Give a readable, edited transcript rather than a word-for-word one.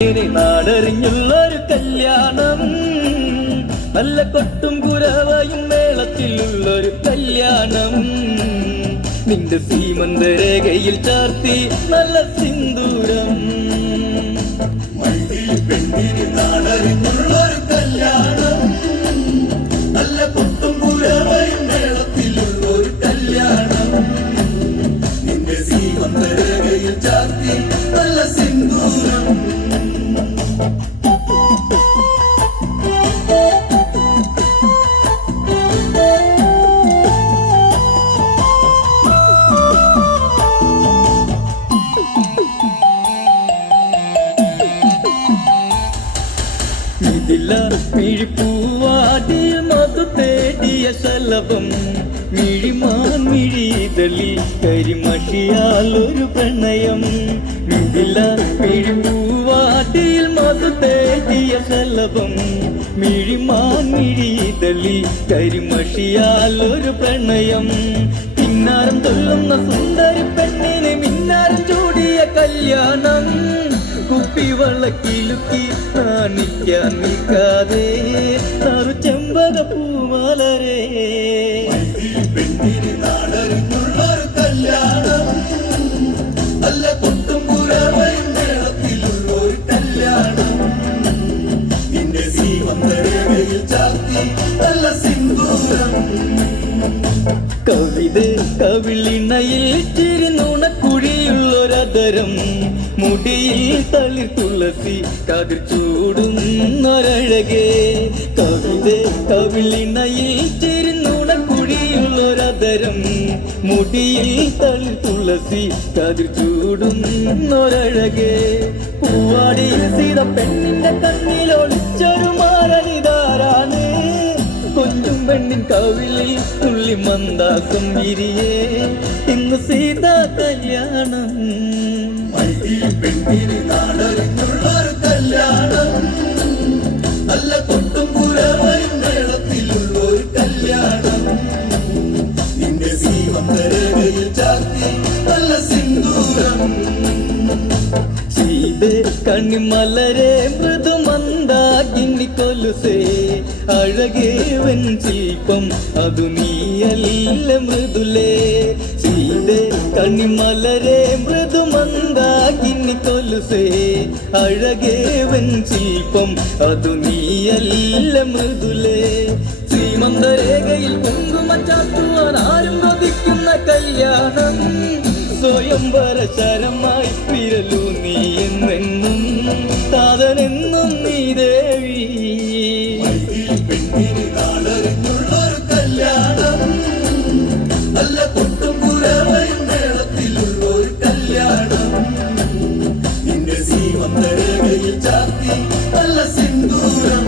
നാടറിഞ്ഞുള്ളൊരു കല്യാണം, നല്ല കൊട്ടും കുരവയും മേളത്തിലുള്ളൊരു കല്യാണം. നിന്റെ സീമന്തരേഖയിൽ ചാർത്തി നല്ല സിന്ദൂരം. പെണ്ണിന് നാടറിഞ്ഞുള്ളൊരു കല്യാണം, നല്ല കൊട്ടും കുരവയും മേളത്തിലുള്ളൊരു കല്യാണം. നിന്റെ സീമന്തരേഖയിൽ ചാർത്തി നല്ല സിന്ദൂരം. ഇതില മിഴിപ്പൂവാടിയ മധു തേടിയ ശലഭം, മിഴിമാൻ മിഴിതളി കരിമഷിയാലൊരു പ്രണയം. ഇതില മിഴിപ്പൂവാടിയിൽ മധു തേടിയ ശലഭം, മിഴിമാൻ മിഴിതളി കരിമഷിയാലൊരു പ്രണയം. പിന്നാരം തൊല്ലുന്ന സുന്ദരി പെണ്ണിനെ മിന്നാരം ചൂടിയ കല്യാണം. കുപ്പിവളക്കിലുക്കി കാണിക്കാൻ നിൽക്കാതെ നറു ചെമ്പക പൂമലരേ. പെണ്ണിന് നാടറിഞ്ഞുള്ളൊരു കല്യാണം, നല്ല കൊട്ടും കുരവയും മേളത്തിലുള്ളൊരു കല്യാണം. നിന്റെ സീമന്തരേഖയിൽ ചാർത്തി നല്ല സിന്ദൂരം. കവിത കവിളിണയിൽ ചിരിനുണക്കുഴിയുള്ളൊരതരം, മുടിയിൽ തളിർ തുളസി കതിർ ചൂടുന്നൊരഴകേ. കവിത കവിളിണയിൽ ചിരിനുണക്കുഴിയുള്ളൊരതരം, മുടിയിൽ തളിർ തുളസി കതിർ ചൂടുന്നൊരഴകേ. പൂവാടിയിൽ സീത പെണ്ണിന്റെ കണ്ണിലൊളിച്ചൊരു മാരണിതാരാണ്. കൊഞ്ചും പെണ്ണിൻ കവിളിൽ തുള്ളി മന്ദാസം വിരിയേ. ഇന്ന് സീതാ കല്യാണം. പെണ്ണിന് നാടറിഞ്ഞുള്ളൊരു കല്യാണം, നല്ല കൊട്ടും കുരവയും മേളത്തിലുള്ളൊരു കല്യാണം. നിന്റെ സീമന്തരേഖയിൽ ചാർത്തി നല്ല സിന്ദൂരം. സീതേ കണ്ണിമലരെ മൃദുമന്ദാകിനി കൊലുസേ, അഴകേവൻ ശില്പം അതു നീയല്ല മൃദുലേ. സീതേ കണ്ണിമലരെ മൃദുമന്ദാകിനി കൊലുസേ, അഴകേവൻ ശില്പം അതു നീയല്ല മൃദുലേ. ശ്രീമന്തരേഖയിൽ കുങ്കുമ ചാർത്തുവാൻ ആരും കൊതിക്കുന്ന കല്യാണം. സ്വയംവര ശരമായി വിരലു നീ എന്നെന്നും, താതനെന്നും നീ ദേവി. പെണ്ണിന് നാടറിഞ്ഞുള്ളൊരു കല്യാണം, നല്ല കൊട്ടും കുരവയും മേളത്തിലുള്ളൊരു കല്യാണം. നിന്റെ സീമന്തരേഖയിൽ ചാർത്തി നല്ല സിന്ദൂരം.